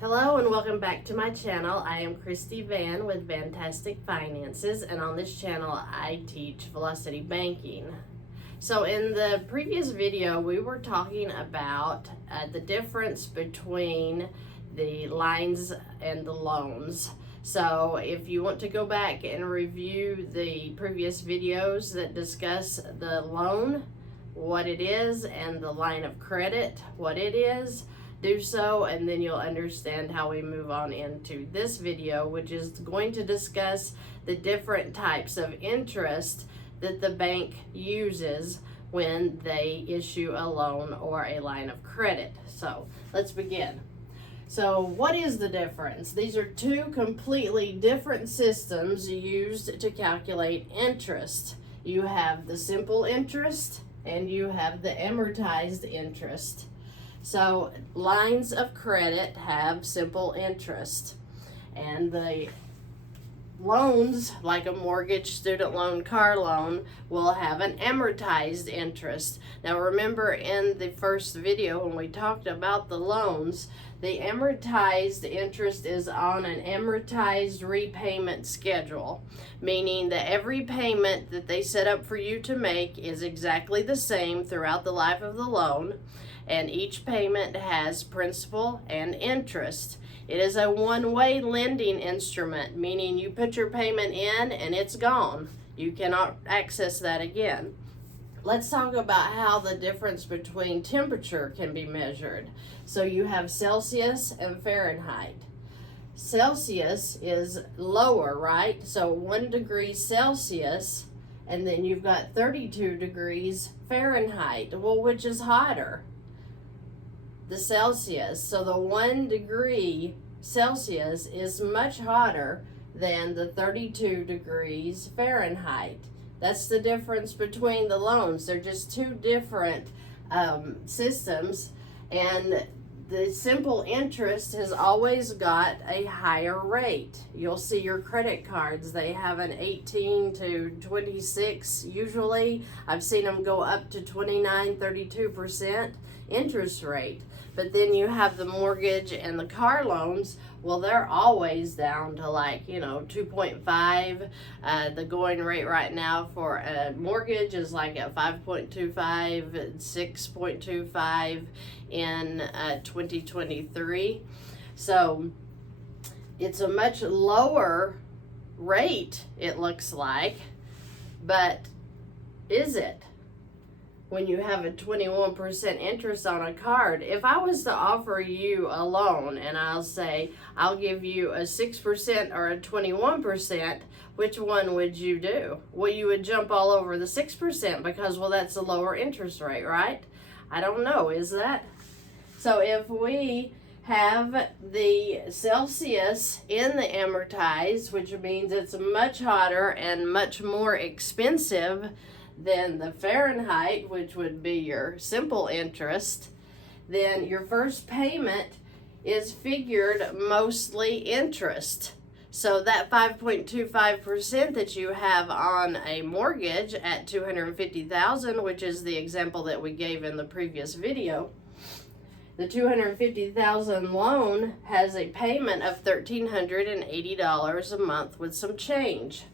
Hello and welcome back to my channel. I am Christy Vann with Fantastic Finances, and on this channel I teach velocity banking. So in the previous video we were talking about the difference between the lines and the loans. So if you want to go back and review the previous videos that discuss the loan, what it is, and the line of credit, what it is, do so, and then you'll understand how we move on into this video, which is going to discuss the different types of interest that the bank uses when they issue a loan or a line of credit. So let's begin. So what is the difference? These are two completely different systems used to calculate interest. You have the simple interest and you have the amortized interest. So lines of credit have simple interest, and the loans, like a mortgage, student loan, car loan, will have an amortized interest. Now remember, in the first video when we talked about the loans, the amortized interest is on an amortized repayment schedule, meaning that every payment that they set up for you to make is exactly the same throughout the life of the loan, and each payment has principal and interest. It is a one-way lending instrument, meaning you put your payment in and it's gone. You cannot access that again. Let's talk about how the difference between temperature can be measured. So you have Celsius and Fahrenheit. Celsius is lower, right? So 1 degree Celsius, and then you've got 32 degrees Fahrenheit. Well, which is hotter? The Celsius. So the 1 degree Celsius is much hotter than the 32 degrees Fahrenheit. That's the difference between the loans. They're just two different systems, and the simple interest has always got a higher rate. You'll see your credit cards, they have an 18 to 26 usually. I've seen them go up to 29, 32% interest rate. But then you have the mortgage and the car loans. Well, they're always down to 2.5. The going rate right now for a mortgage is like at 5.25, 6.25 in 2023. So it's a much lower rate, it looks like, but is it? When you have a 21% interest on a card, if I was to offer you a loan and I'll say, I'll give you a 6% or a 21%, which one would you do? Well, you would jump all over the 6% because, well, that's a lower interest rate, right? I don't know, is that? So if we have the Celsius in the amortized, which means it's much hotter and much more expensive than the Fahrenheit, which would be your simple interest, then your first payment is figured mostly interest. So that 5.25% that you have on a mortgage at $250,000, which is the example that we gave in the previous video, the $250,000 loan has a payment of $1,380 a month with some change.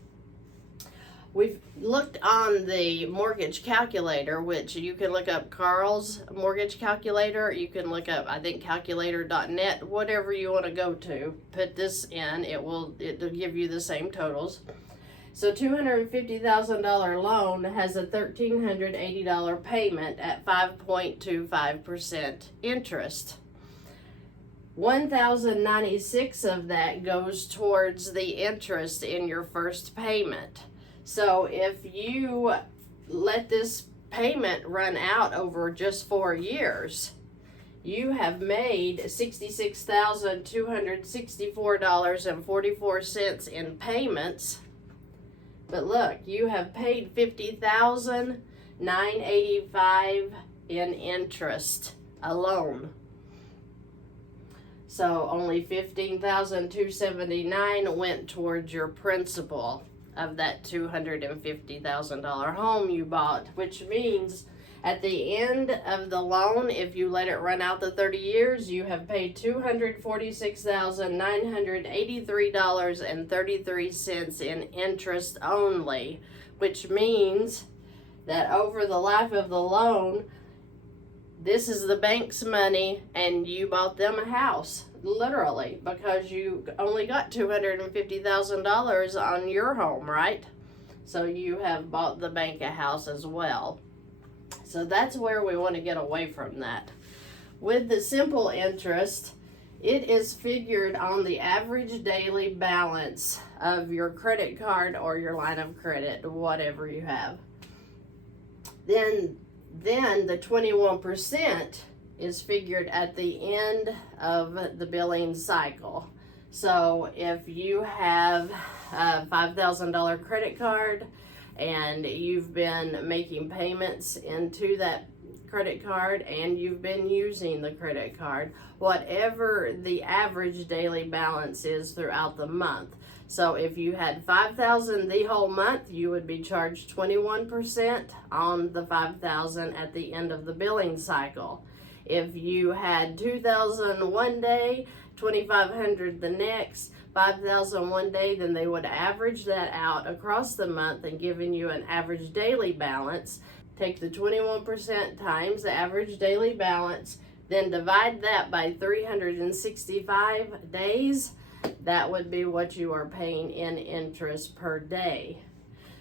We've looked on the mortgage calculator, which you can look up Carl's mortgage calculator. You can look up, I think, calculator.net, whatever you want to go to. Put this in, it'll give you the same totals. So $250,000 loan has a $1,380 payment at 5.25% interest. $1,096 of that goes towards the interest in your first payment. So if you let this payment run out over just 4 years, you have made $66,264.44 in payments. But look, you have paid $50,985 in interest alone. So only $15,279 went towards your principal of that $250,000 home you bought, which means At the end of the loan, if you let it run out the 30 years, you have paid $246,983.33 in interest only, which means that over the life of the loan, this is the bank's money and you bought them a house, literally, because you only got $250,000 on your home, right? So you have bought the bank a house as well. So that's where we want to get away from that. With the simple interest, it is figured on the average daily balance of your credit card or your line of credit, whatever you have. Then the 21% is figured at the end of the billing cycle. So if you have a $5,000 credit card and you've been making payments into that credit card and you've been using the credit card, whatever the average daily balance is throughout the month. So if you had $5,000 the whole month, you would be charged 21% on the $5,000 at the end of the billing cycle. If you had $2,000 one day, $2,500 the next, $5,000 one day, then they would average that out across the month and giving you an average daily balance. Take the 21% times the average daily balance, then divide that by 365 days. That would be what you are paying in interest per day.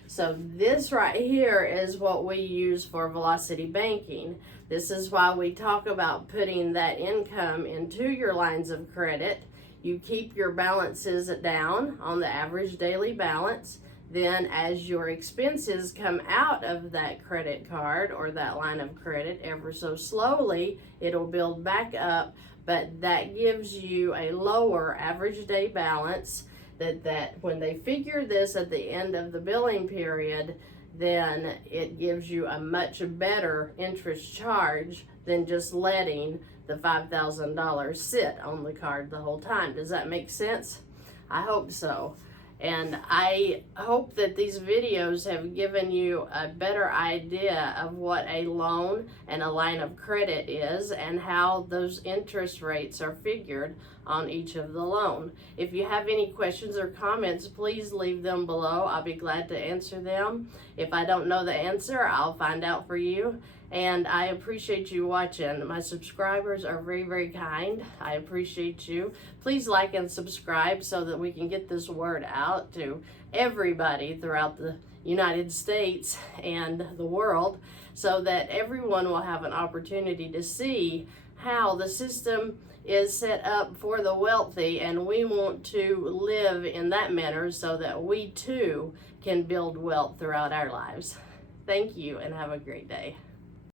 So this right here is what we use for velocity banking. This is why we talk about putting that income into your lines of credit. You keep your balances down on the average daily balance. Then as your expenses come out of that credit card or that line of credit, ever so slowly, it'll build back up. But that gives you a lower average day balance that when they figure this at the end of the billing period, then it gives you a much better interest charge than just letting the $5,000 sit on the card the whole time. Does that make sense? I hope so. And I hope that these videos have given you a better idea of what a loan and a line of credit is and how those interest rates are figured on each of the loan. If you have any questions or comments, please leave them below. I'll be glad to answer them. If I don't know the answer, I'll find out for you. And I appreciate you watching. My subscribers are very, very kind. I appreciate you. Please like and subscribe so that we can get this word out to everybody throughout the United States and the world, so that everyone will have an opportunity to see how the system is set up for the wealthy, and we want to live in that manner so that we too can build wealth throughout our lives. Thank you and have a great day.